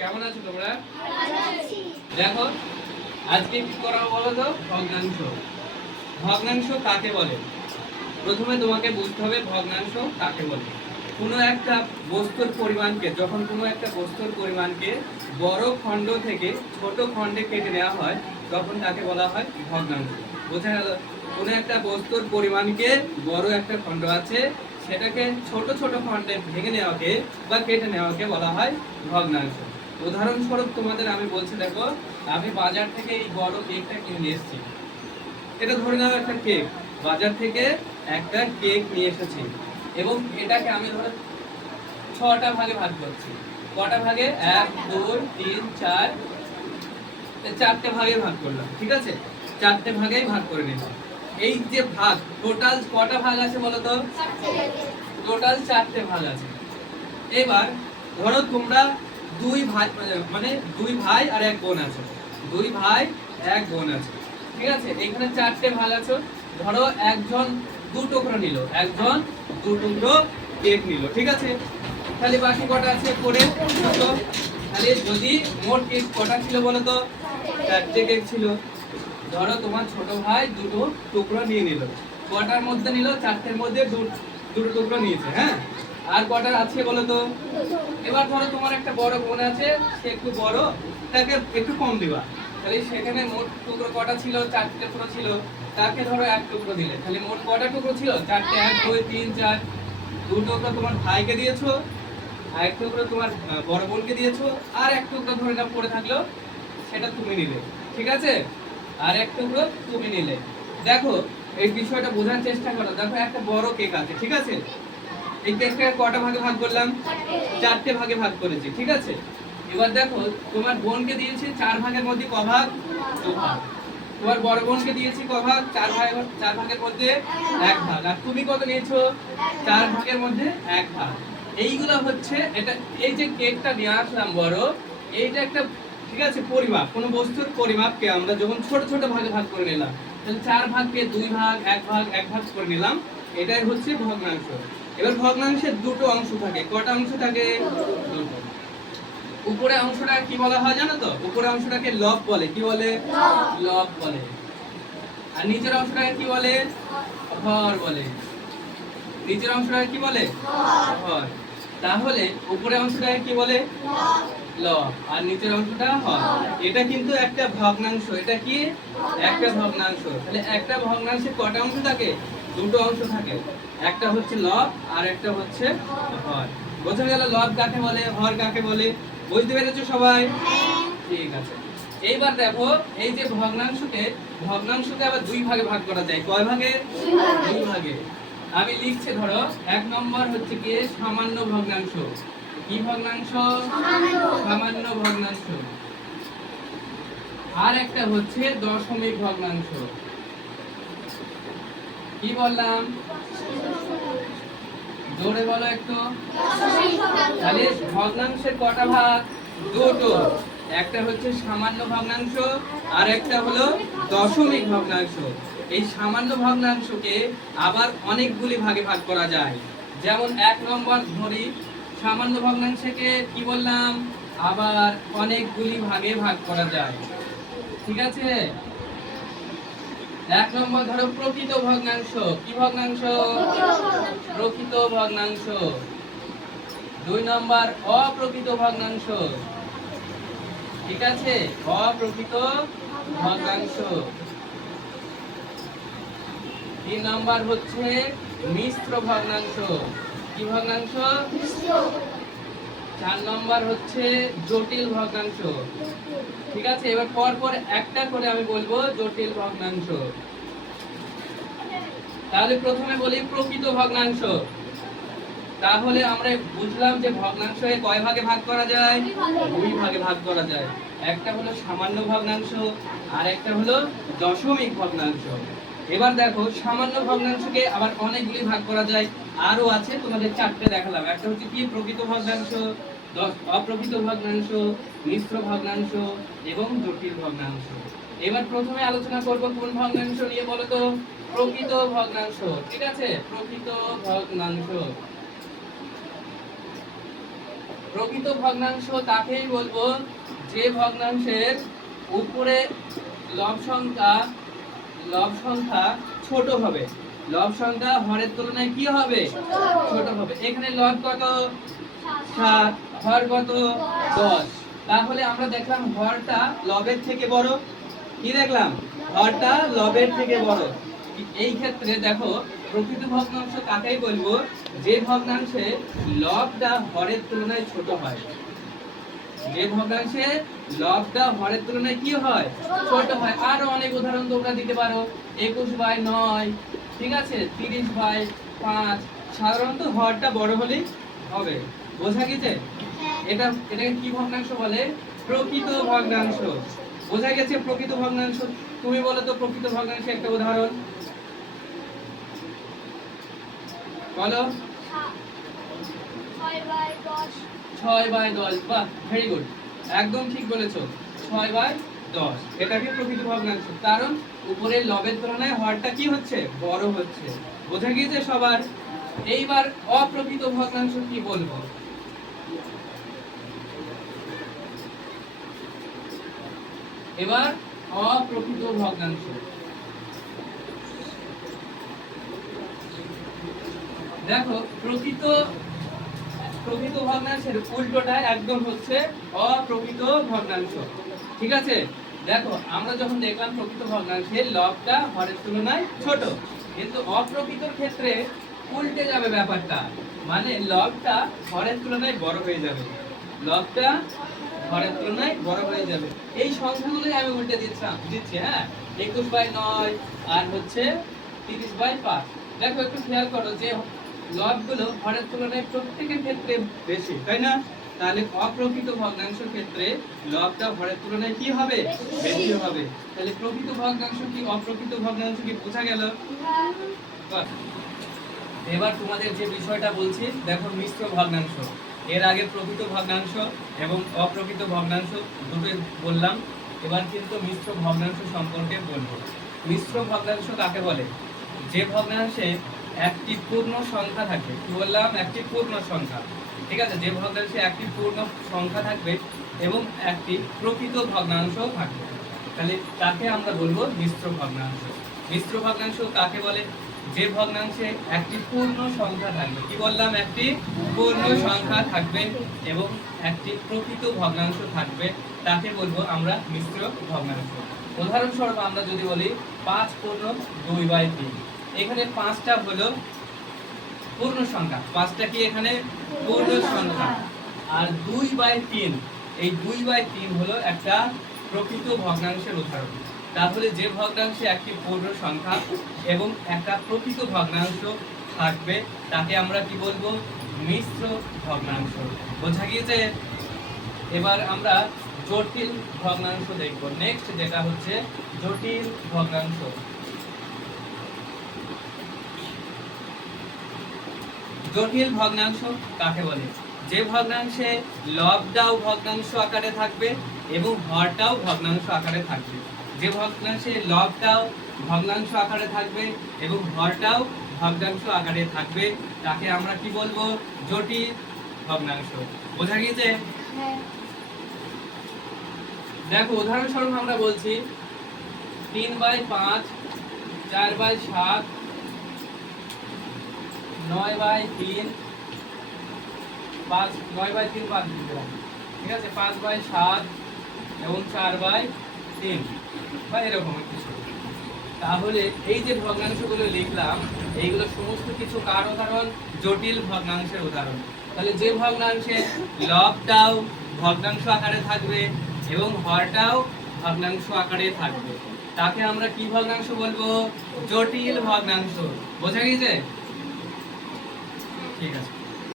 কেমন আছো তোমরা? দেখো আজকে কি করা বলো তো, ভগ্নাংশ। ভগ্নাংশ কাকে বলে? প্রথমে তোমাকে বুঝতে হবে ভগ্নাংশ কাকে বলে। কোনো একটা বস্তুর পরিমাণকে, যখন কোনো একটা বস্তুর পরিমাণকে বড় খণ্ড থেকে ছোট খণ্ডে কেটে নেওয়া হয় তখন তাকে বলা হয় ভগ্নাংশ। বোঝা গেল? কোনো একটা বস্তুর পরিমাণকে, বড় একটা খণ্ড আছে সেটাকে ছোট ছোট খণ্ডে ভেঙে নেওয়াকে বা কেটে নেওয়াকে বলা হয় ভগ্নাংশ। উদাহরণস্বরূপ তোমাদের আমি বলছি, দেখো আমি বাজার থেকে এই বড় কেকটা কিনে নিয়ে এসেছি। এটা ধরে নাও একটা কেক, বাজার থেকে একটা কেক নিয়ে এসেছি এবং এটাকে আমি ধরো 6টা ভাগে ভাগ করছি। কটা ভাগে? 1 2 3 4, 4টে ভাগে ভাগ করলাম। ঠিক আছে, 4টে ভাগেই ভাগ করে নিলাম। এই যে ভাগ, টোটাল কটা ভাগ আছে বলো তো? টোটাল 4টে ভাগ আছে। এবার ধরো তোমরা দুই ভাই, মানে দুই ভাই আর এক বোন আছে। দুই ভাই এক বোন আছে, ঠিক আছে। এখানে 4টে ভাগ আছে। ধরো একজন 2 টুকরো নিল, একজন 2 টুকরো কেক নিল, ঠিক আছে। তাহলে বাকি কটা আছে পড়ে? তাহলে যদি মোট কেক কটা ছিল বলো তো? 4টে কেক ছিল। ধরো তোমার ছোট ভাই 2টো টুকরো নিয়ে নিল। কটার মধ্যে নিল? 4টের মধ্যে 2টো টুকরো নিয়েছে। হ্যাঁ, আর কটা আছে বলো তো? এবার ধরো তোমার একটা বড় বোন আছে, সে একটু বড়, তাকে একটু কম দিবা। তাহলে সেখানে মোট টুকরো কটা ছিল? 4টে টুকরো ছিল। তাকে ধরো 1 টুকরো দিলে, তাহলে মোট কটা টুকরো ছিল? 4টে। 1 2 3 4, 2 টুকরো তোমার ভাইকে দিয়েছো, আর 1 টুকরো তোমার বড় বোনকে দিয়েছো, আর 1 টুকরো ধরে নাও পড়ে থাকলো, সেটা তুমি নিলে, ঠিক আছে। আর 1 টুকরো তুমি নিলে। দেখো এই বিষয়টা বোঝার চেষ্টা করো। দেখো একটা বড় কেক আছে, ঠিক আছে। এই কেকটাকে কটা ভাগে ভাগ করলাম? 4টে ভাগে ভাগ করেছি, ঠিক আছে। এবার দেখো তোমার বোনকে দিয়েছি 4 ভাগের মধ্যে ক ভাগ? 2 ভাগ। তোমার বড় বোনকে দিয়েছি ক ভাগ? 4 ভাগের মধ্যে 1 ভাগ। আর তুমি কত নিয়েছো? 4 ভাগের মধ্যে 1 ভাগ। এইগুলো হচ্ছে এটা, এই যে কেকটা নিয়ে আসলাম বড়, এইটা একটা, ঠিক আছে, পরিমাপ। কোনো বস্তুর পরিমাপকে আমরা যখন ছোট ছোট ভাগে ভাগ করে নিলাম, তাহলে 4 ভাগকে 2 ভাগ, 1 ভাগ, 1 ভাগ করে নিলাম, এটাই হচ্ছে ভগ্নাংশ। এবার ভগ্নাংশের 2টো অংশ থাকে। কটা অংশ থাকে? 2টো। উপরে অংশটা কি বলা হয় জানো তো? উপরে অংশটাকে লব বলে। কি বলে? লব বলে। আর নিচের অংশটাকে কি বলে? হর বলে। নিচের অংশটাকে কি বলে? হর। তাহলে উপরের অংশটাকে কি বলে? লব। আর নিচের অংশটা হর। এটা কিন্তু একটা ভগ্নাংশ। এটা কি? একটা ভগ্নাংশ। তাহলে একটা ভগ্নাংশে কটা অংশ থাকে? 2টো অংশ থাকে। একটা হচ্ছে লব আর একটা হচ্ছে হর। বোঝা গেল লব কাকে বলে, হর কাকে বলে? বুঝতে পেরেছো সবাই? ঠিক আছে। এইবার দেখো এই যে ভগ্নাংশকে আবার 2 ভাগে ভাগ করা যায়। কয় ভাগে? 2 ভাগে। আমি লিখছি, ধরো 1 নম্বর হচ্ছে কি সামান্য ভগ্নাংশ। কি ভগ্নাংশ? সামান্য ভগ্নাংশ। আর একটা হচ্ছে দশমিক ভগ্নাংশ। কি বললাম? জোরে বলো একটু। তাহলে ভগ্নাংশের কটা ভাগ? 2টো। একটা হচ্ছে সামান্য ভগ্নাংশ আর একটা হলো দশমিক ভগ্নাংশ। এই সামান্য ভগ্নাংশকে আবার অনেকগুলি ভাগে ভাগ করা যায়। যেমন 1 নম্বর ধরি, সামান্য ভগ্নাংশকে কি বললাম? আবার অনেকগুলি ভাগে ভাগ করা যায়, ঠিক আছে। 1 নম্বর ধরো প্রকৃত ভগ্নাংশ। কি ভগ্নাংশ? প্রকৃত ভগ্নাংশ। 2 নম্বর অপ্রকৃত ভগ্নাংশ, ঠিক আছে, অপ্রকৃত ভগ্নাংশ। 3 নম্বর হচ্ছে মিশ্র ভগ্নাংশ। কি ভগ্নাংশ? 4 নম্বর হচ্ছে জটিল ভগ্নাংশ, ঠিক আছে। এবার পর পর একটা করে আমি বলবো জটিল ভগ্নাংশ। তাহলে প্রথমে বলি প্রকৃত ভগ্নাংশ। তাহলে আমরা বুঝলাম যে ভগ্নাংশকে কয় ভাগে ভাগ করা যায়? 2 ভাগে ভাগ করা যায়। একটা হলো সামান্য ভগ্নাংশ আর একটা হলো দশমিক ভগ্নাংশ। এবার দেখো সামান্য ভগ্নাংশকে আবার অনেকগুলি ভাগ করা যায়। আরো আছে, তোমাদের 4টে দেখালাম। একটা হচ্ছে কি প্রকৃত ভগ্নাংশ, অপ্রকৃত ভগ্নাংশ, মিশ্র ভগ্নাংশ এবং জটিল ভগ্নাংশ। এবার প্রথমে আলোচনা করব কোন ভগ্নাংশ নিয়ে বলো তো? প্রকৃত ভগ্নাংশ, ঠিক আছে। প্রকৃত ভগ্নাংশ। প্রকৃত ভগ্নাংশ তাকেই বলবো যে ভগ্নাংশের উপরে লব সংখ্যা ছোট হবে। লব সংখ্যা হরের তুলনায় কি হবে? ছোট হবে। এখানে লব কত? 7, হর কত? 10। তাহলে আমরা দেখলাম হরটা লবের থেকে বড়। কি দেখলাম? হরটা লবের থেকে বড়। এই ক্ষেত্রে দেখো প্রকৃত ভগ্নাংশ কাকেই বলবো যে ভগ্নাংশে লবটা হরের তুলনায় ছোট হয়। যে ভগ্নাংশে লবটা হরের তুলনায় কি হয়? ছোট হয়। আরো অনেক উদাহরণ তোমরা দিতে পারো। 21/9, ঠিক আছে, 30/5। সাধারণত হরটা বড় হলেই হবে। বোঝা গেছে? এটাকে কি ভগ্নাংশ বলে? প্রকৃত ভগ্নাংশ। বোঝা গেছে প্রকৃত ভগ্নাংশ? তুমি বলো তো প্রকৃত ভগ্নাংশের একটা উদাহরণ বলো। 6/10। বাহ, ভেরি গুড, একদম ঠিক বলেছো। 6/10 এটাকে প্রকৃত ভগ্নাংশ, কারণ উপরের লবের তুলনায় হরটা কি হচ্ছে? বড় হচ্ছে। বোঝা গিয়েছে সবার? এইবার অপ্রকৃত ভগ্নাংশ কি বলবো? এবার অপ্রকৃত ভগ্নাংশ। দেখো প্রকৃত ভগ্নাংশের উল্টোটা একদম হচ্ছে অপ্রকৃত ভগ্নাংশ। ঠিক আছে, দেখো আমরা যখন দেখলাম প্রকৃত ভগ্নাংশের লবটা হরের তুলনায় ছোট, কিন্তু অপ্রকৃতর ক্ষেত্রে উল্টে যাবে ব্যাপারটা। মানে লবটা হরের তুলনায় বড় হয়ে যাবে। লবটা হরের তুলনায় বড় হয়ে যাবে। এই সংখ্যাগুলোই আমি উল্টে দিচ্ছি। হ্যাঁ, 21/9 আর হচ্ছে 30/5। দেখো একটু খেয়াল করো যে লবগুলো হরের তুলনায় প্রত্যেকের ক্ষেত্রে বেশি, তাই না? তাহলে অপ্রকৃত ভগ্নাংশের ক্ষেত্রে লবটা হরের তুলনায় কি হবে? বেশি হবে। তাহলে প্রকৃত ভগ্নাংশ কি অপ্রকৃত ভগ্নাংশ কি বোঝা গেল? এবার তোমাদের যে বিষয়টা বলছি দেখো, মিশ্র ভগ্নাংশ। এর আগে প্রকৃত ভগ্নাংশ এবং অপ্রকৃত ভগ্নাংশ দুটোই বললাম। এবার কিন্তু মিশ্র ভগ্নাংশ সম্পর্কে বলবো। মিশ্র ভগ্নাংশ কাকে বলে? যে ভগ্নাংশে একটি পূর্ণ সংখ্যা থাকে। কি বললাম? একটি পূর্ণ সংখ্যা। ঠিক আছে, যে ভগ্নাংশে একটি পূর্ণ সংখ্যা থাকবে এবং একটি প্রকৃত ভগ্নাংশ থাকবে, তাহলে তাকে আমরা বলবো মিশ্র ভগ্নাংশ। মিশ্র ভগ্নাংশ কাকে বলে? যে ভগ্নাংশে একটি পূর্ণ সংখ্যা থাকবে। কি বললাম? একটি পূর্ণ সংখ্যা থাকবে এবং একটি প্রকৃত ভগ্নাংশ থাকবে, তাকে বলবো আমরা মিশ্র ভগ্নাংশ। উদাহরণস্বরূপ আমরা যদি বলি 5/2/3, এখানে 5টা হলো পূর্ণ সংখ্যা। 5টা কি এখানে পূর্ণ সংখ্যা। আর 2/3, এই 2/3 হলো একটা প্রকৃত ভগ্নাংশের উদাহরণ। তাহলে যে ভগ্নাংশে একটি পূর্ণ সংখ্যা এবং একটা প্রকৃত ভগ্নাংশ থাকবে, তাকে আমরা কি বলবো? মিশ্র ভগ্নাংশ। বোঝা গিয়েছে? এবার আমরা জটিল ভগ্নাংশ দেখব। নেক্সট যেটা হচ্ছে জটিল ভগ্নাংশ। জটিল ভগ্নাংশ কাকে বলে? যে ভগ্নাংশে লবটাও ভগ্নাংশ আকারে থাকবে এবং হরটাও ভগ্নাংশ আকারে থাকবে। যে ভগ্নাংশে লবটাও ভগ্নাংশ আকারে থাকবে এবং হরটাও ভগ্নাংশ আকারে থাকবে, তাকে আমরা কি বলবো? জটিল ভগ্নাংশ। বোঝা গিয়েছে? দেখো উদাহরণস্বরূপ আমরা বলছি 3/5, 4/7, 9/3, 9/3 দিলাম। ঠিক আছে, 5/7 এবং 4/3 বা এরকম কিছু। তাহলে এই যে ভগ্নাংশগুলো লিখলাম, এইগুলো সমস্ত কিছু কার উদাহরণ? জটিল ভগ্নাংশের উদাহরণ। তাহলে যে ভগ্নাংশে লবটাও ভগ্নাংশ আকারে থাকবে এবং হরটাও ভগ্নাংশ আকারে থাকবে, তাকে আমরা কি ভগ্নাংশ বলবো? জটিল ভগ্নাংশ। বোঝা গেছে? ঠিক আছে।